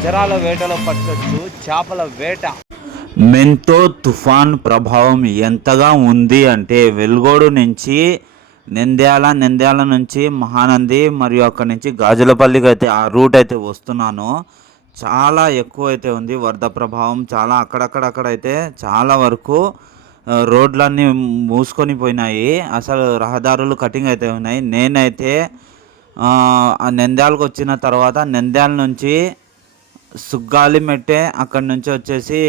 వజ్రాల వేటలో పట్టొచ్చు చేపల వేట. మెంతో తుఫాన్ ప్రభావం ఎంతగా ఉంది అంటే వెలుగోడు నుంచి నింద్యాల నింద్యాల నుంచి మహానంది మరియు అక్కడి నుంచి గాజులపల్లికి అయితే ఆ రూట్ అయితే వస్తున్నాను. చాలా ఎక్కువ అయితే ఉంది వరద ప్రభావం. చాలా అక్కడక్కడక్కడ అయితే చాలా వరకు రోడ్లన్నీ మూసుకొని పోయినాయి. అసలు రహదారులు కటింగ్ అయితే ఉన్నాయి. నేనైతే ఆ నంద్యాలకు వచ్చిన తర్వాత నంద్యాల నుంచి సుగ్గాలి మెట్టే అక్కడి నుంచి వచ్చేసి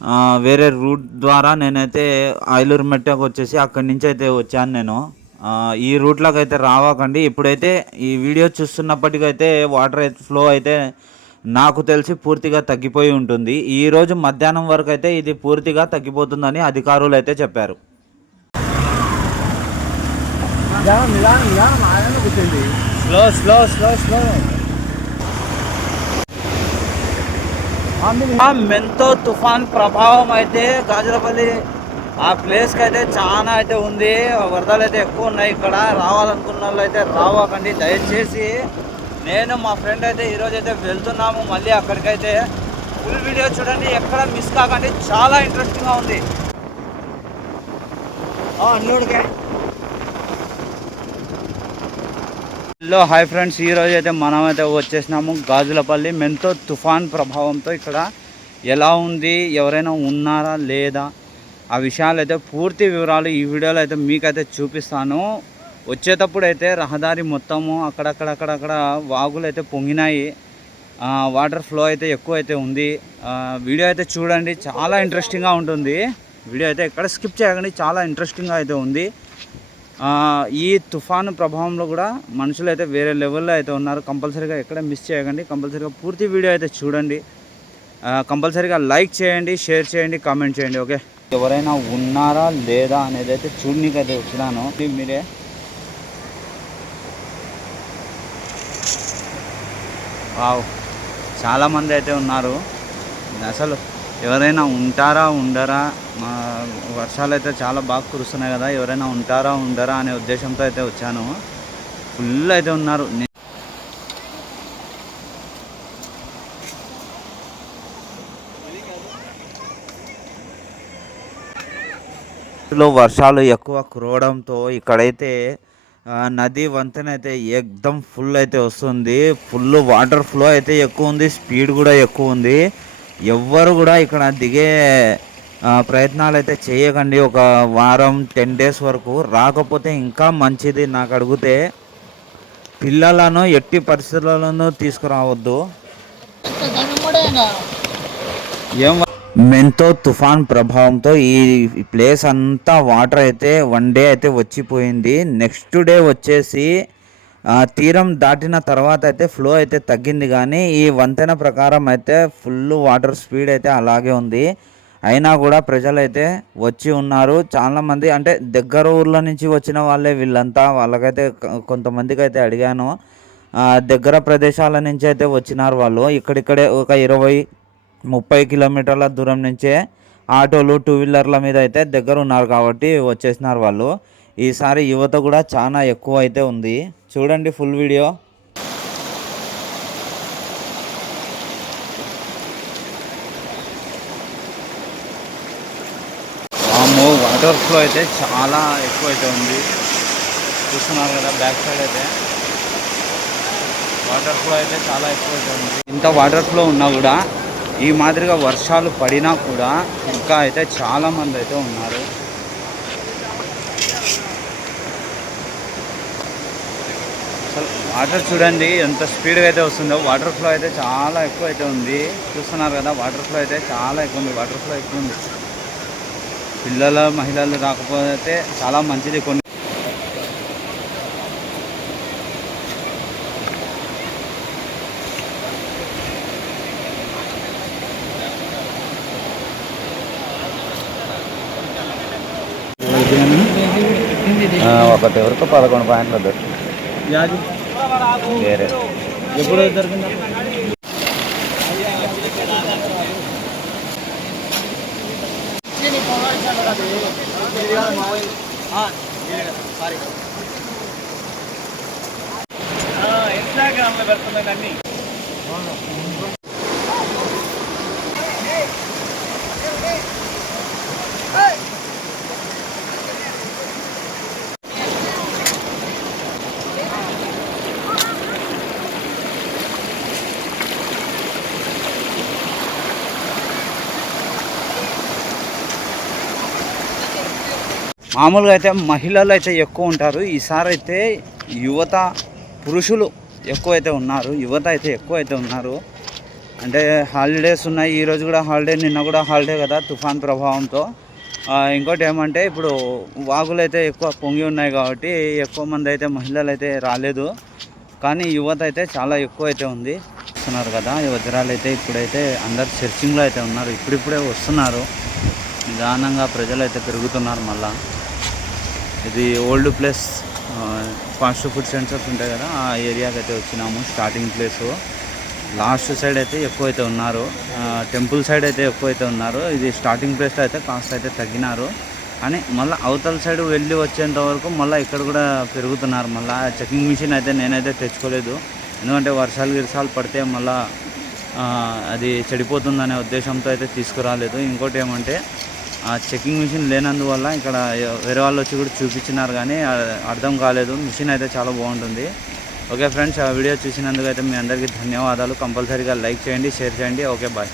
ఆ, వేరే రూట్ ద్వారా నేనైతే ఆయిలూరు మెట్టకు వచ్చేసి అక్కడి నుంచి అయితే వచ్చాను నేను. ఆ, ఈ రూట్లోకి అయితే రావకండి. ఇప్పుడైతే ఈ వీడియో చూస్తున్నప్పటికైతే వాటర్ అయితే ఫ్లో అయితే నాకు తెలిసి పూర్తిగా తగ్గిపోయి ఉంటుంది. ఈ రోజు మధ్యాహ్నం వరకు అయితే ఇది పూర్తిగా తగ్గిపోతుందని అధికారులు అయితే చెప్పారు. స్లో స్లో స్లో స్లో ఆ మెంతో తుఫాన్ ప్రభావం అయితే గాజులపల్లి ఆ ప్లేస్కి అయితే చాలా అయితే ఉంది. వరదలు అయితే ఎక్కువ ఉన్నాయి ఇక్కడ. రావాలనుకున్న వాళ్ళు అయితే రావకండి దయచేసి నేను మా ఫ్రెండ్ అయితే ఈరోజు అయితే వెళ్తున్నాము. మళ్ళీ అక్కడికైతే ఫుల్ వీడియో చూడండి. ఎక్కడ మిస్ కాకండి. చాలా ఇంట్రెస్టింగ్గా ఉంది. అల్లుడికే. Hello hi friends. ఈరోజు అయితే మనమైతే వచ్చేసినాము గాజులపల్లి. మెంతో తుఫాన్ ప్రభావంతో ఇక్కడ ఎలా ఉంది ఎవరైనా ఉన్నారా లేదా? ఆ విషయాలు అయితే పూర్తి వివరాలు ఈ వీడియోలో అయితే మీకైతే చూపిస్తాను. వచ్చేటప్పుడు అయితే రహదారి మొత్తము అక్కడక్కడక్కడక్కడ వాగులు అయితే పొంగినాయి. వాటర్ ఫ్లో అయితే ఎక్కువ అయితే ఉంది వీడియో అయితే చూడండి. చాలా ఇంట్రెస్టింగ్గా ఉంటుంది. వీడియో అయితే ఎక్కడ స్కిప్ చేయకండి. చాలా ఇంట్రెస్టింగ్గా అయితే ఉంది. ఈ తుఫాను ప్రభావంలో కూడా మనుషులు అయితే వేరే లెవెల్లో అయితే ఉన్నారు. కంపల్సరీగా ఎక్కడ మిస్ చేయకండి. కంపల్సరీగా పూర్తి వీడియో అయితే చూడండి. కంపల్సరీగా లైక్ చేయండి షేర్ చేయండి కామెంట్ చేయండి ఓకే? ఎవరైనా ఉన్నారా లేదా అనేది అయితే చూడనీకైతే వచ్చినాను మీరే వావ్. చాలామంది అయితే ఉన్నారు. అసలు ఎవరైనా ఉంటారా ఉండరా? మా వర్షాలు అయితే చాలా బాగా కురుస్తున్నాయి కదా ఎవరైనా ఉంటారా ఉండరా అనే ఉద్దేశంతో అయితే వచ్చాను. ఫుల్ అయితే ఉన్నారు. లో వర్షాలు ఎక్కువ కురవడంతో ఇక్కడైతే నది వంతెన అయితే ఎక్దమ్ ఫుల్ అయితే వస్తుంది. ఫుల్ వాటర్ ఫ్లో అయితే ఎక్కువ ఉంది స్పీడ్ కూడా ఎక్కువ ఉంది. ఎవ్వరు కూడా ఇక్కడ దిగే ప్రయత్నాలు అయితే చేయకండి. ఒక వారం టెన్ డేస్ వరకు రాకపోతే ఇంకా మంచిది నాకు అడిగితే. పిల్లలను ఎట్టి పరిస్థితులలోనూ తీసుకురావద్దు. ఏం మెంతో తుఫాన్ ప్రభావంతో ఈ ప్లేస్ అంతా వాటర్ అయితే వన్ డే అయితే వచ్చిపోయింది. నెక్స్ట్ డే వచ్చేసి తీరం దాటిన తర్వాత అయితే ఫ్లో అయితే తగ్గింది కానీ ఈ వంతెన ప్రకారం అయితే ఫుల్ వాటర్ స్పీడ్ అయితే అలాగే ఉంది. అయినా కూడా ప్రజలైతే వచ్చి ఉన్నారు. చాలామంది అంటే దగ్గర ఊర్ల నుంచి వచ్చిన వాళ్ళే వీళ్ళంతా. వాళ్ళకైతే కొంతమందికి అయితే అడిగాను. దగ్గర ప్రదేశాల నుంచి అయితే వచ్చినారు వాళ్ళు. ఇక్కడిక్కడే ఒక ఇరవై ముప్పై కిలోమీటర్ల దూరం నుంచే ఆటోలు టూ వీలర్ల మీద అయితే దగ్గర ఉన్నారు కాబట్టి వచ్చేసినారు వాళ్ళు. ఈసారి యువత కూడా చాలా ఎక్కువ అయితే ఉంది. చూడండి ఫుల్ వీడియో. వాము వాటర్ ఫ్లో అయితే చాలా ఎక్కువ అయితే ఉంది. చూస్తున్నారు కదా బ్యాక్ సైడ్ అయితే. వాటర్ ఫ్లో అయితే చాలా ఎక్కువ అయితే ఉంది. ఇంత వాటర్ ఫ్లో ఉన్నా కూడా ఈ మాదిరిగా వర్షాలు పడినా కూడా ఇంకా అయితే చాలా మంది అయితే ఉన్నారు. వాటర్ చూడండి ఎంత స్పీడ్గా అయితే వస్తుందో. వాటర్ ఫ్లో అయితే చాలా ఎక్కువ అయితే ఉంది. చూస్తున్నారు కదా వాటర్ ఫ్లో అయితే చాలా ఎక్కువ ఉంది. వాటర్ ఫ్లో ఎక్కువ ఉంది. పిల్లల మహిళలు రాకపోతే చాలా మంచిది కొన్ని. ఒకటి వరకు పదకొండు పాయింట్లు దొరికింది వేరే. ఎప్పుడు దొరికిందా ఇన్స్టాగ్రామ్లో పెడుతున్నాయి అన్ని మామూలుగా అయితే మహిళలు అయితే ఎక్కువ ఉంటారు. ఈసారి అయితే యువత పురుషులు ఎక్కువ అయితే ఉన్నారు. యువత అయితే ఎక్కువ అయితే ఉన్నారు. అంటే హాలిడేస్ ఉన్నాయి. ఈరోజు కూడా హాలిడే నిన్న కూడా హాలిడే కదా తుఫాన్ ప్రభావంతో. ఇంకోటి ఏమంటే ఇప్పుడు వాగులు అయితే ఎక్కువ పొంగి ఉన్నాయి కాబట్టి ఎక్కువ మంది అయితే మహిళలు అయితే రాలేదు. కానీ యువత అయితే చాలా ఎక్కువ అయితే ఉంది. వస్తున్నారు కదా ఈ వజ్రాలు అయితే ఇప్పుడైతే అందరు సెర్చింగ్లో అయితే ఉన్నారు. ఇప్పుడిప్పుడే వస్తున్నారు. నిదానంగా ప్రజలు అయితే పెరుగుతున్నారు మళ్ళీ. ఇది old plus fast food centres ఉంటాయి కదా ఆ ఏరియాకి అయితే వచ్చినాము స్టార్టింగ్ ప్లేస్ లాస్ట్ సైడ్ అయితే ఎక్కువ అయితే ఉన్నారు టెంపుల్ సైడ్ అయితే ఎక్కువ అయితే ఉన్నారు. ఇది స్టార్టింగ్ ప్లేస్లో అయితే కాస్త అయితే తగ్గినారు. అని మళ్ళీ అవతల సైడ్ వెళ్ళి వచ్చేంత వరకు మళ్ళీ ఇక్కడ కూడా పెరుగుతున్నారు. మళ్ళీ చెకింగ్ మిషన్ అయితే నేనైతే తెచ్చుకోలేదు. ఎందుకంటే వర్షాలు గిరిసాలు పడితే మళ్ళీ అది చెడిపోతుందనే ఉద్దేశంతో అయితే తీసుకురాలేదు. ఇంకోటి ఏమంటే ఆ చెకింగ్ మిషన్ లేనందువల్ల ఇక్కడ వేరే వాళ్ళు వచ్చి కూడా చూపించినారు కానీ అర్థం కాలేదు. మిషన్ అయితే చాలా బాగుంటుంది. ఓకే ఫ్రెండ్స్ ఆ వీడియో చూసినందుకు అయితే మీ అందరికీ ధన్యవాదాలు. కంపల్సరీగా లైక్ చేయండి షేర్ చేయండి. Okay bye.